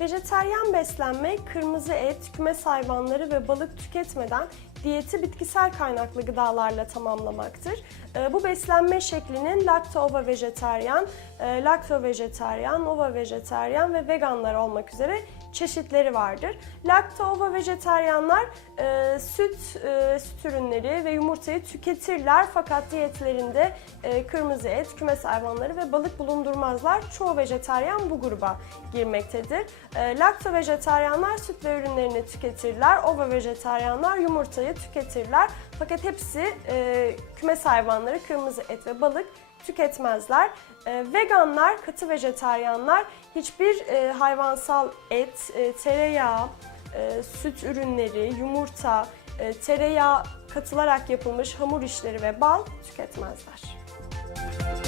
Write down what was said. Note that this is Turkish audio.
Vejeteryan beslenme, kırmızı et, kümes hayvanları ve balık tüketmeden diyeti bitkisel kaynaklı gıdalarla tamamlamaktır. Ee, Bu beslenme şeklinin lakto-ova vejeteryan, e, lakto-vejeteryan, ova-vejeteryan ve veganlar olmak üzere çeşitleri vardır. Lakto-ova vejeteryanlar süt, e, süt ürünleri ve yumurtayı tüketirler fakat diyetlerinde e, kırmızı et, kümes hayvanları ve balık bulundurmazlar. Çoğu vejeteryan bu gruba girmektedir. E, lakto vejeteryanlar süt ve ürünlerini tüketirler. Ova vejeteryanlar yumurtayı tüketirler. Fakat hepsi e, kümes hayvanları, kırmızı et ve balık tüketmezler. E, veganlar, katı vejeteryanlar hiçbir e, hayvansal et, e, tereyağı, e, süt ürünleri, yumurta, e, tereyağı katılarak yapılmış hamur işleri ve bal tüketmezler. Müzik